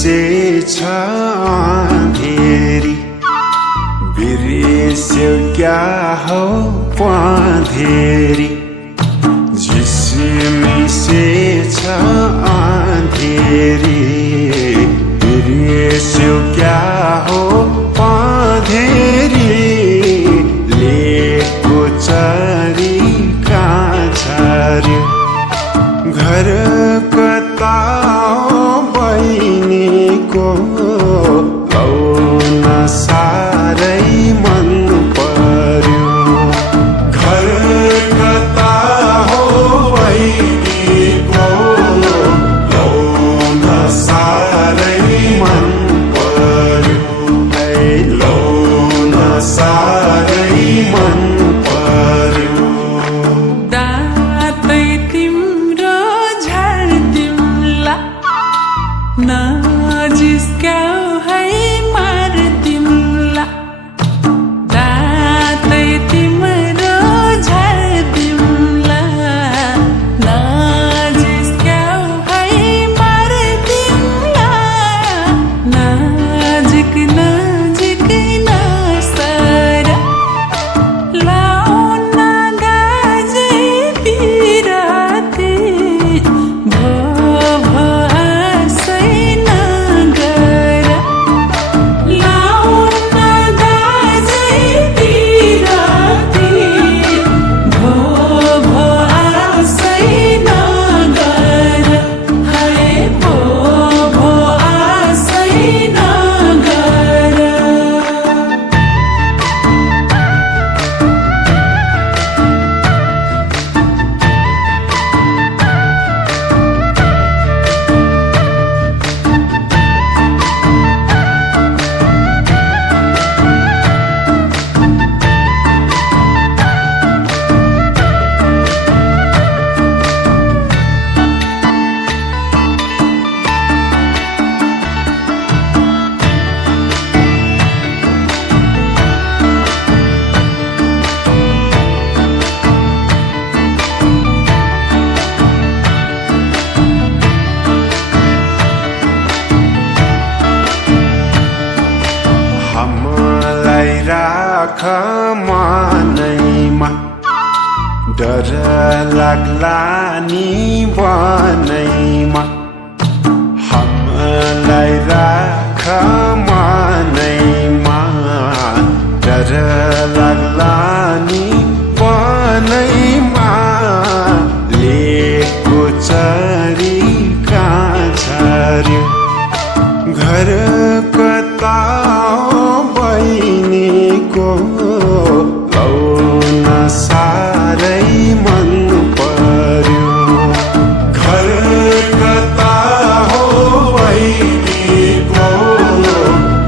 मिसेछ अँधेरी बिर्स्यौ क्या हो पँधेरी झिसमिसेछ अँधेरी बिर्स्यौ क्या हो पँधेरी लेको चरी कहाँ झर्यो घर कता बहिनीको लौन साह्रै मन पर्यो घर कता हो बहिनीको लौन साह्रै मन पर्यो लौन साह्रै मन पर्यो नजिस्क्याउ है मार तिमला दातै तिम्रो झर्दिमला नजिस्क्याउ है मार तिमला नजिक नजिक नसर लाउन गाजै पिराती भो हमलाई राख मनैमा डर लाग्ला नि बनैमा हमलाई राख मनैमा डर लाग्ला नि बनैमा लेको चरी कहाँ झर्यो घर कता बहिनीको लौन साह्रै मन पर्यो घर कता हो बहिनीको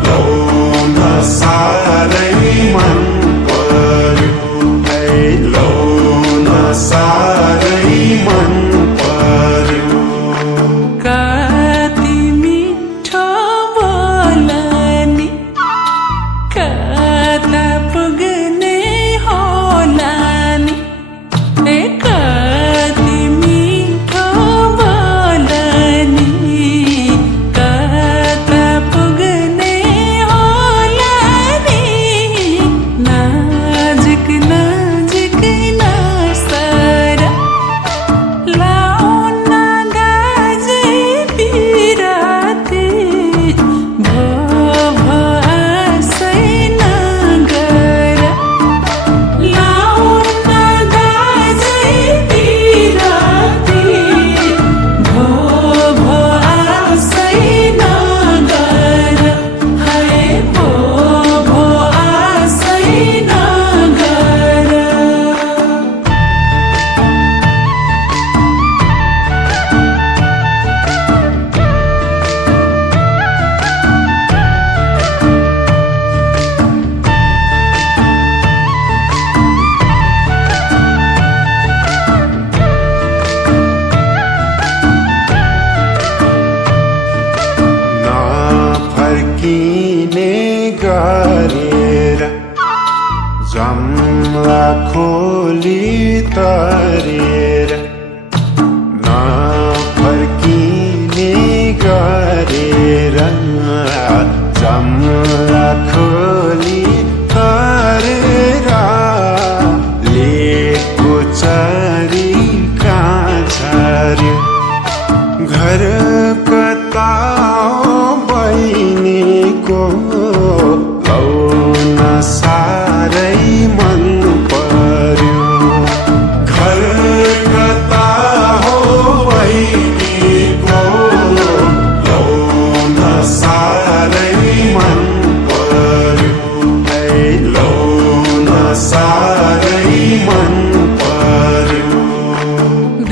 लौन साह्रै मन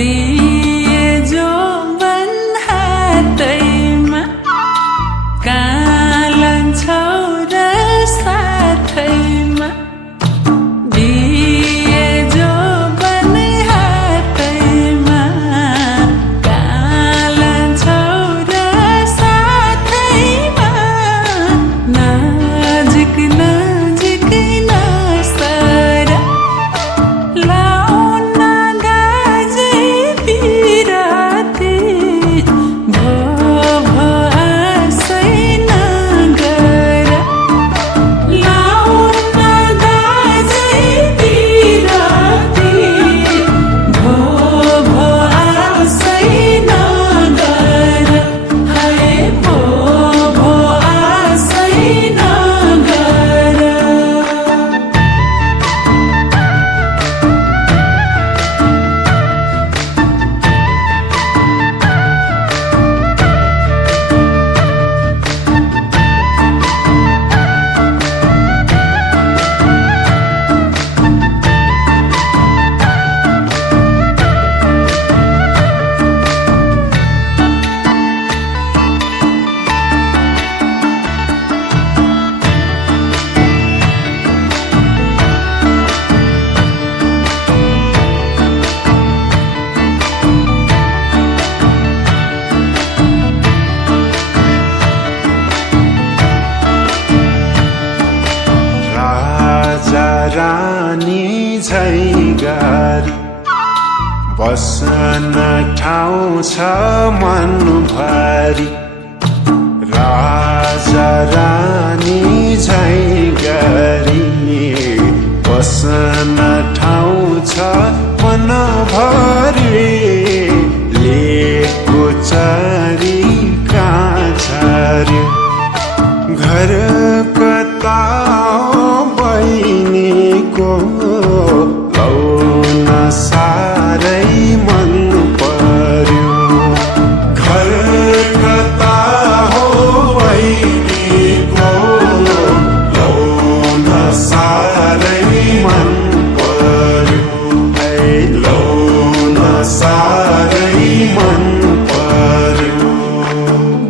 दिए जो बन हातैमा कालन छौरा साथैमा दिए जो बन हातैमा कालन छौरा साथैमा नजिक नजिक नसर लाउन गाजे पिराते भो भो आसै नगर लाउन गाजे पिराते भो भो आसै नगर हाय भो भो आसै नगर राजा रानी झै गरी बस्न ठाउँ छ मनभरि राजा रानी झै गरी बस्न ठाउँ छ मनभरि लेको चरी कहाँ झर्यो घर कता बहिनीको लौन साह्रै मन पर्यो घर कता हो बहिनीको लौन साह्रै मन पर्यो लौन साह्रै मन पर्यो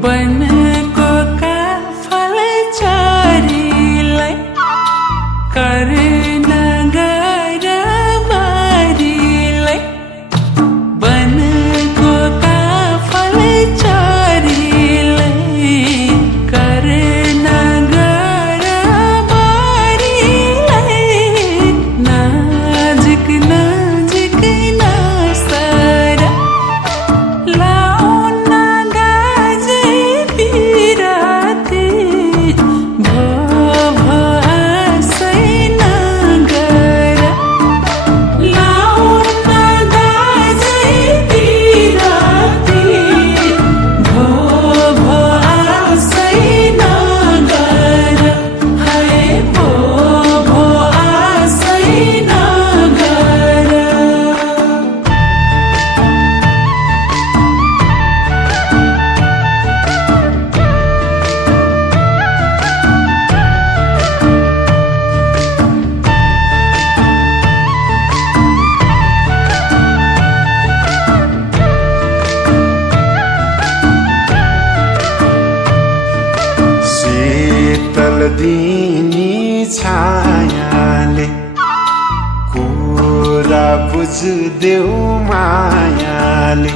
बनको काफल चरीलाई गर्न गर बारीलाई बनको काफल चरीलाई गर्न गर बारीलाई नजिक नजिक नसर लाउन गाजे पिराते भो भो आसै नगर लाउन गाजे पिराते भो भो आसै नगर हाय भो भो आसै नगर शीतल दिनी छायाले कुरा बुझ्देऊ मायाले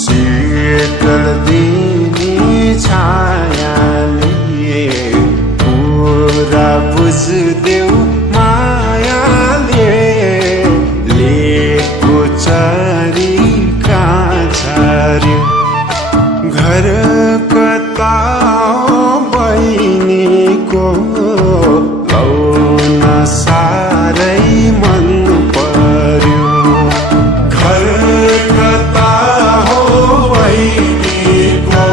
शीतल दिनी छायाले कुरा बुझ्देऊ मायाले लेको चरी कहाँ झर्यो घर कता बहिनीको लौन साह्रै मन पर्यो घर कता हो बहिनीको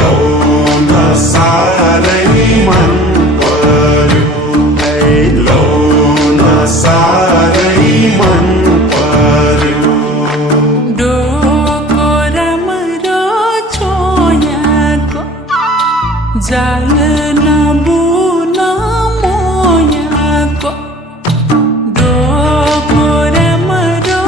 लौन साह्रै मन पर्यो लौन साह्रै मन पर्यो डोको राम्रो छोयाको जाल नबुन मोयाको डोको राम्रो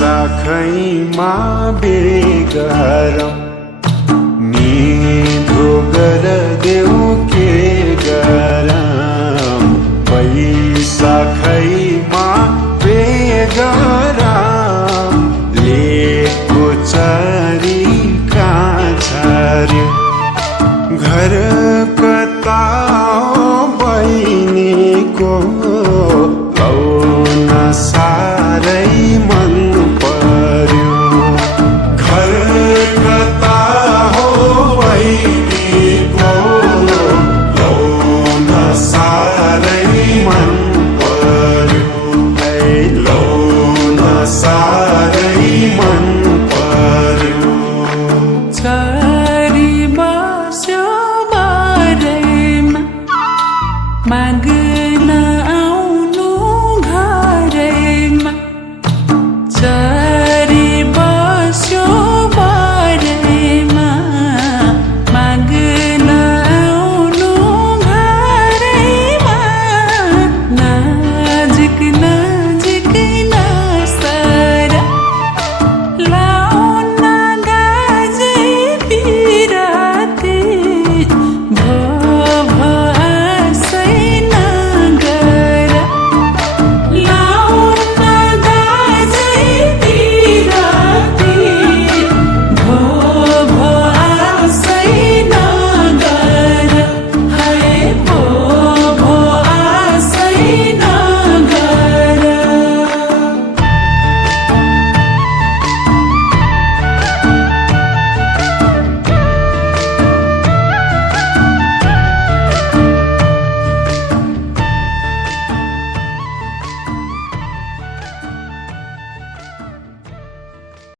वैशाखैमा बेगरौँ निधो गरदेऊ के गरौँ वैशाखैमा बेगरौँ लेको चरी कहाँ झर्यो घर कता बहिनीको लौन सारै